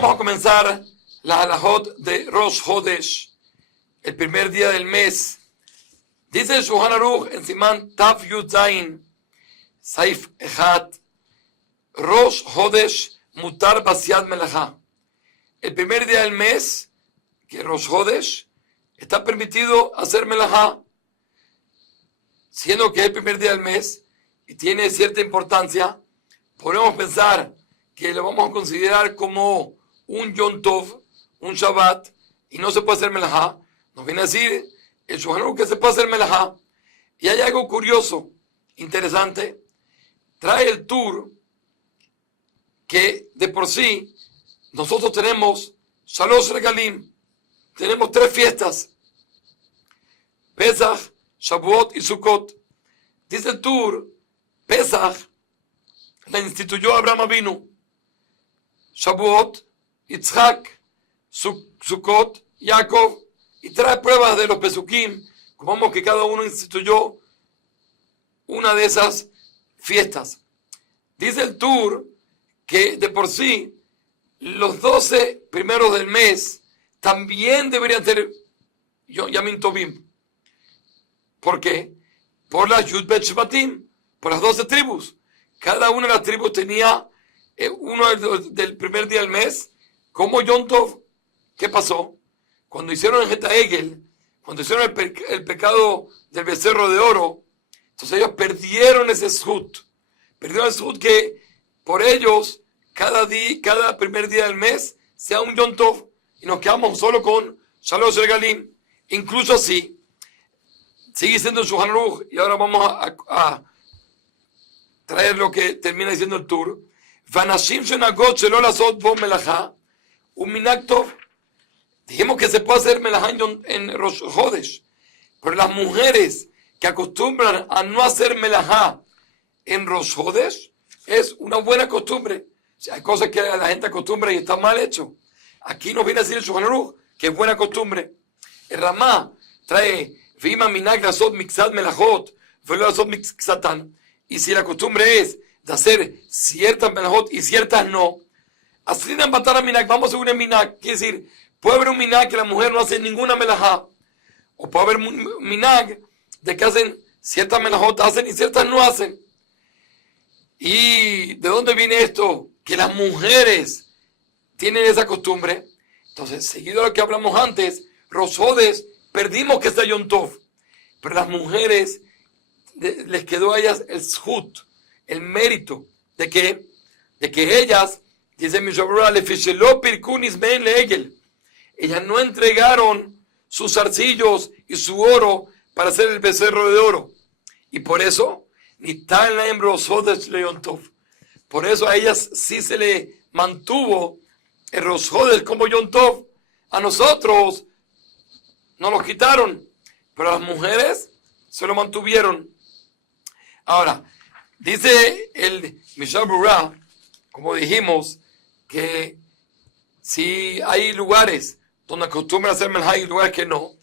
Vamos a comenzar la halajot de Rosh Hodesh, el primer día del mes. Dice el Shulchan Aruch en Simán Taf Yud Zayin, Saif Ejat, Rosh Hodesh Mutar Basiat Melajá. El primer día del mes, que es Rosh Hodesh, está permitido hacer melajá, siendo que es el primer día del mes y tiene cierta importancia. Podemos pensar que lo vamos a considerar como un Yom Tov, un Shabbat, y no se puede hacer melajá. Nos viene a decir el Shulchan Aruch que se puede hacer melajá. Y hay algo curioso, interesante. Trae el Tur que de por sí nosotros tenemos Shalosh Regalim, tenemos 3 fiestas: Pesach, Shavuot y Sukkot. Dice el Tur, Pesach la instituyó Abraham Avinu, Shavuot, Yitzhak, Sukkot, Jacob, y trae pruebas de los Pesukim, como vemos que cada uno instituyó una de esas fiestas. Dice el Tur que de por sí los 12 primeros del mes también deberían ser Yamim Tovim. ¿Por qué? Por la Yud Bet Shvatim, por las 12 tribus. Cada una de las tribus tenía uno del primer día del mes como Yom Tov. ¿Qué pasó? Cuando hicieron el Geta Egel, cuando hicieron el pecado del becerro de oro, entonces ellos perdieron ese zhut. Perdieron el zhut que por ellos cada primer día del mes sea un Yom Tov, y nos quedamos solo con Shalosh Regalim. Incluso así, sigue siendo el Shulchan Aruch, y ahora vamos a traer lo que termina diciendo el Tur. Vanashim shenagot shelo lasot bo melajá, un minhag tov. Dijimos que se puede hacer melajá en Rosh Hodesh, pero las mujeres que acostumbran a no hacer melajá en Rosh Hodesh es una buena costumbre. O sea, hay cosas que la gente acostumbra y está mal hecho. Aquí nos viene a decir el Shulchan Aruch que es buena costumbre. El Ramá trae Vima minhag lasot mixat melajot velo lasot mixatan. Y si la costumbre es de hacer ciertas melajot y ciertas no, así de matar a minhag, vamos a un minhag, quiere decir, puede haber un minhag que la mujer no hace ninguna melajá, o puede haber un minhag de que hacen ciertas melajot, hacen y ciertas no hacen. ¿Y de dónde viene esto? Que las mujeres tienen esa costumbre. Entonces, seguido a lo que hablamos antes, Rosh Hodesh, perdimos que sea Yom Tov, pero las mujeres les quedó a ellas el zhut, el mérito de que ellas, dice mi Shabbat, ellas no entregaron sus arcillos y su oro para hacer el becerro de oro, y por eso ni tan la Rosh Hodesh le Yom Tov. Por eso a ellas sí se le mantuvo el Rosh Hodesh como Yom Tov. A nosotros nos lo quitaron, pero a las mujeres se lo mantuvieron. Ahora, dice el Mishnah Berurah, como dijimos, que si hay lugares donde acostumbran a hacer melajá y lugares que no,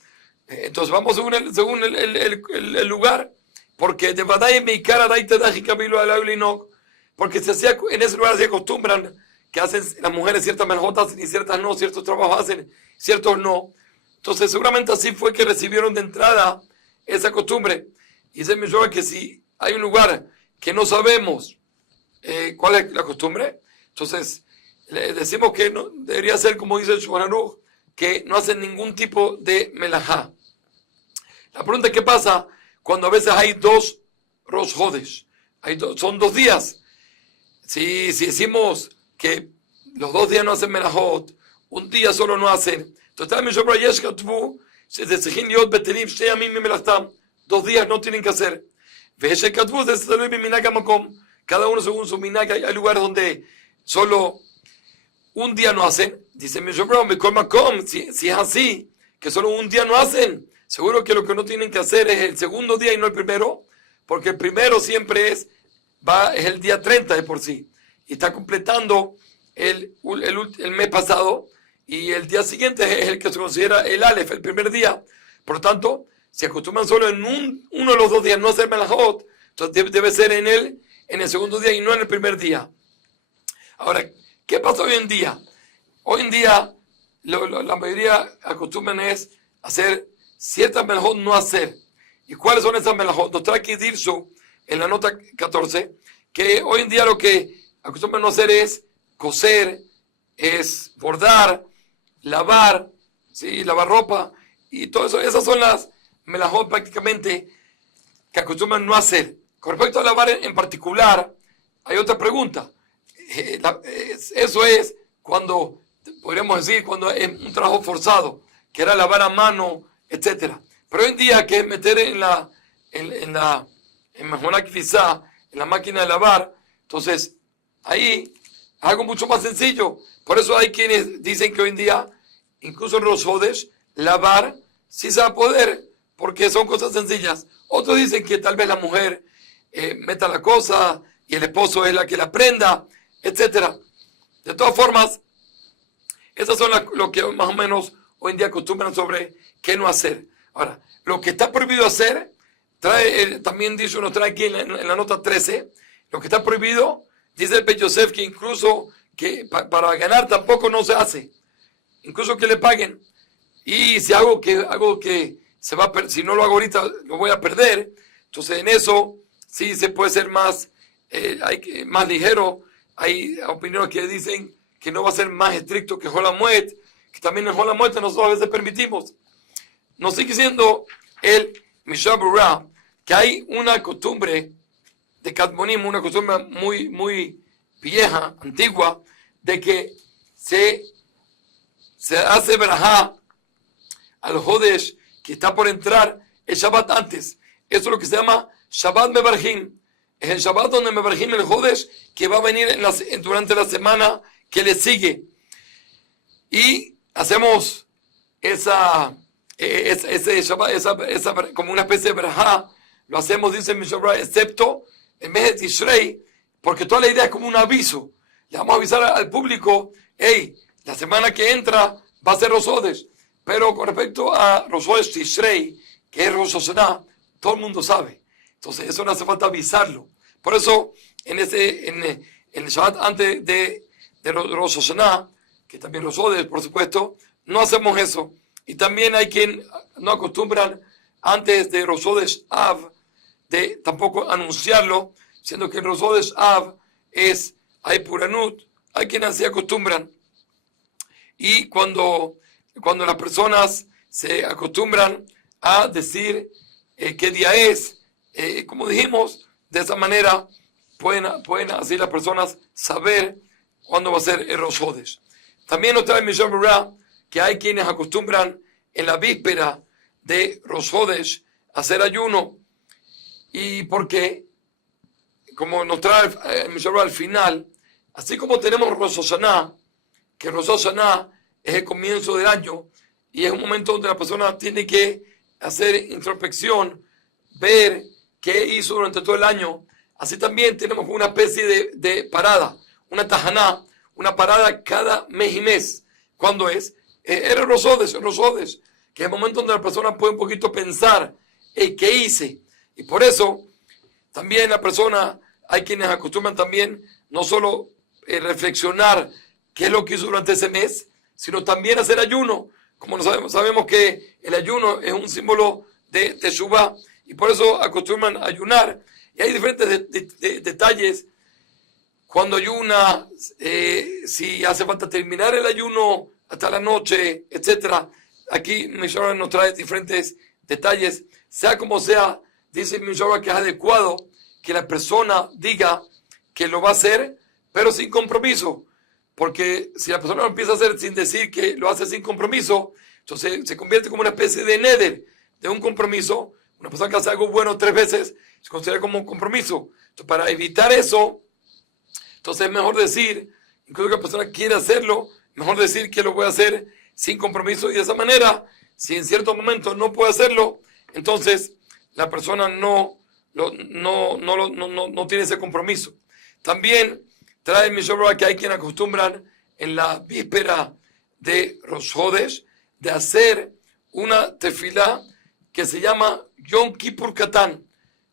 entonces vamos según el lugar, porque de Badai mi cara porque se hacía, en ese lugar se acostumbran que hacen las mujeres ciertas melajotas y ciertas no, ciertos trabajos hacen, ciertos no. Entonces seguramente así fue que recibieron de entrada esa costumbre. Y se me lleva que si hay un lugar que no sabemos cuál es la costumbre, entonces le decimos que no, debería ser como dice el Shulchan Aruch, que no hacen ningún tipo de melajá. La pregunta es: ¿qué pasa cuando a veces hay 2 Rosh Hodesh? Son 2 días. Si decimos que los 2 días no hacen melajot, un día solo no hacen, entonces también yo por yesh katvu, se desejín liot betelim, shte yamim melachtam, 2 días no tienen que hacer. Vesh katvu, se salve mi minhag hamakom, cada uno según su minhag. Hay lugares donde solo un día no hacen. Dice mi shobro, me makom, si es así, que solo un día no hacen, seguro que lo que no tienen que hacer es el segundo día y no el primero, porque el primero siempre es el día 30 de por sí, y está completando el mes pasado, y el día siguiente es el que se considera el Aleph, el primer día. Por lo tanto, si acostumbran solo en uno de los 2 días no hacer melajot, entonces debe ser en el segundo día y no en el primer día. Ahora, ¿qué pasa hoy en día? hoy en día la mayoría acostumbran es hacer ciertas melajot, no hacer. ¿Y cuáles son esas melajot? Nos trae aquí Dirsu en la nota 14, que hoy en día lo que acostumbran no hacer es coser, es bordar, lavar, ¿sí? Lavar ropa, y todo eso. Esas son las melajot prácticamente que acostumbran no hacer. Con respecto a lavar en particular, hay otra pregunta. Eso es cuando, podríamos decir, cuando es un trabajo forzado, que era lavar a mano, etcétera. Pero hoy en día que meter en la máquina de lavar, entonces ahí es algo mucho más sencillo. Por eso hay quienes dicen que hoy en día, incluso en los Rosh, lavar sí se va a poder, porque son cosas sencillas. Otros dicen que tal vez la mujer meta la cosa y el esposo es la que la prenda, etcétera. De todas formas, esas son lo que más o menos hoy en día acostumbran sobre qué no hacer. Ahora, lo que está prohibido hacer, también dice, nos trae aquí en la nota 13, lo que está prohibido, dice el Bet Yosef, que incluso que para ganar tampoco no se hace, incluso que le paguen. Y si algo que se va a si no lo hago ahorita, lo voy a perder, entonces en eso sí se puede ser más, más ligero. Hay opiniones que dicen que no va a ser más estricto que Hol HaMoed, que también en Hol HaMoed nosotros a veces permitimos. Nos sigue diciendo el Mishnah Berurah que hay una costumbre de Kadmonim, una costumbre muy, muy vieja, antigua, de que se hace Berajá al Hodesh que está por entrar el Shabbat antes. Eso es lo que se llama Shabbat Mebarjim. Es el Shabbat donde Mebarjim el Hodesh que va a venir durante la semana que le sigue. Y hacemos ese Shabbat, como una especie de Berajá. Lo hacemos, dice el Mishnah, excepto el mes de Tishrei, porque toda la idea es como un aviso. Le vamos a avisar al público, hey, la semana que entra va a ser Rosh Hodesh. Pero con respecto a Rosh Hodesh Tishrei, que es Rosh Hashanah, todo el mundo sabe. Entonces eso no hace falta avisarlo. Por eso en el Shabbat antes de Rosh Hashanah, que también Rosh Hodesh, por supuesto, no hacemos eso. Y también hay quien no acostumbran antes de Rosh Hodesh Av de tampoco anunciarlo, siendo que en Rosh Hodesh Av hay Puranut, hay quienes así acostumbran. Y cuando las personas se acostumbran a decir qué día es, como dijimos, de esa manera pueden así las personas saber cuándo va a ser el Rosh Hodesh. También nos trae Mishnah Berurah que hay quienes acostumbran en la víspera de Rosh Hodesh hacer ayuno. ¿Y por qué? Como nos trae el Mishnah Berurah al final, así como tenemos Rosh Hashanah, que Rosh Hashanah es el comienzo del año y es un momento donde la persona tiene que hacer introspección, ver qué hizo durante todo el año. Así también tenemos una especie de parada, una tajaná, una parada cada mes y mes. ¿Cuándo es? Era Rosh Hodesh, que es el momento donde la persona puede un poquito pensar, ¿qué hice? Y por eso también la persona, hay quienes acostumbran también no solo reflexionar qué es lo que hizo durante ese mes, sino también hacer ayuno. Como sabemos que el ayuno es un símbolo de Teshuvah, y por eso acostumbran a ayunar. Y hay diferentes detalles. Cuando ayuna, si hace falta terminar el ayuno hasta la noche, etc. Aquí Mishnah nos trae diferentes detalles. Sea como sea, dice Mishnah que es adecuado que la persona diga que lo va a hacer, pero sin compromiso. Porque si la persona lo empieza a hacer sin decir que lo hace sin compromiso, entonces se convierte como una especie de neder, de un compromiso. Una persona que hace algo bueno 3 veces se considera como un compromiso. Entonces, para evitar eso, entonces es mejor decir, incluso que la persona quiere hacerlo, mejor decir que lo voy a hacer sin compromiso. Y de esa manera, si en cierto momento no puede hacerlo, entonces la persona no tiene ese compromiso. También trae mi Mishnah que hay quien acostumbran en la víspera de Rosh Hodesh de hacer una tefilá que se llama Yom Kippur Katán.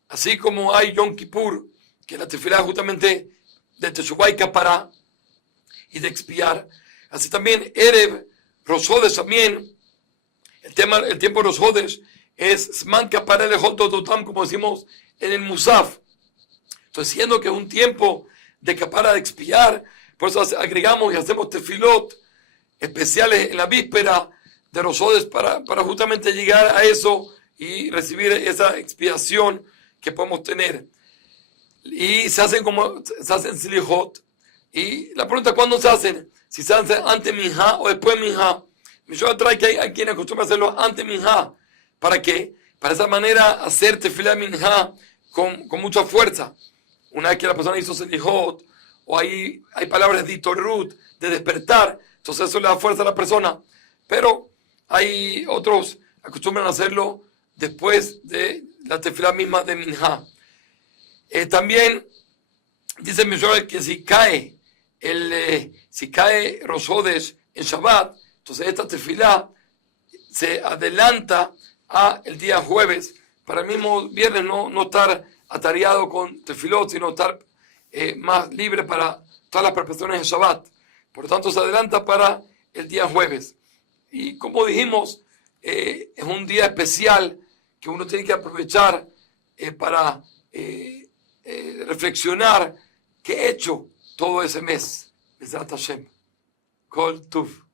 Así como hay Yom Kippur, que es la tefilá justamente de Teshuvah y Kapará y de expiar. Así también Erev, Rosh Hodesh también. El tiempo de Rosh Hodesh es Zman Kapara Lejot Totam, como decimos en el Musaf. Entonces, siendo que es un tiempo de capara, de expiar, por eso agregamos y hacemos tefilot especiales en la víspera de Rosh Hodesh para justamente llegar a eso y recibir esa expiación que podemos tener. Y se hacen silihot. Y la pregunta es ¿cuándo se hacen? Si se hacen antes minja o después minja. Yo trae que hay quienes acostumbran hacerlo antes minja. ¿Para qué? Para esa manera hacer tefilá minja con mucha fuerza. Una vez que la persona hizo silihot, o hay palabras de itorrut, de despertar, entonces eso le da fuerza a la persona. Pero hay otros que acostumbran a hacerlo después de la tefilá misma de minja. También dice Mishnah que si cae Rosh Hodesh en Shabbat, entonces esta tefilá se adelanta a el día jueves, para el mismo viernes no estar atareado con tefilot, sino estar más libre para todas las preparaciones de Shabbat. Por lo tanto, se adelanta para el día jueves. Y como dijimos, es un día especial que uno tiene que aprovechar para reflexionar qué he hecho todo ese mes. Bezrat Hashem. Kol Tuv.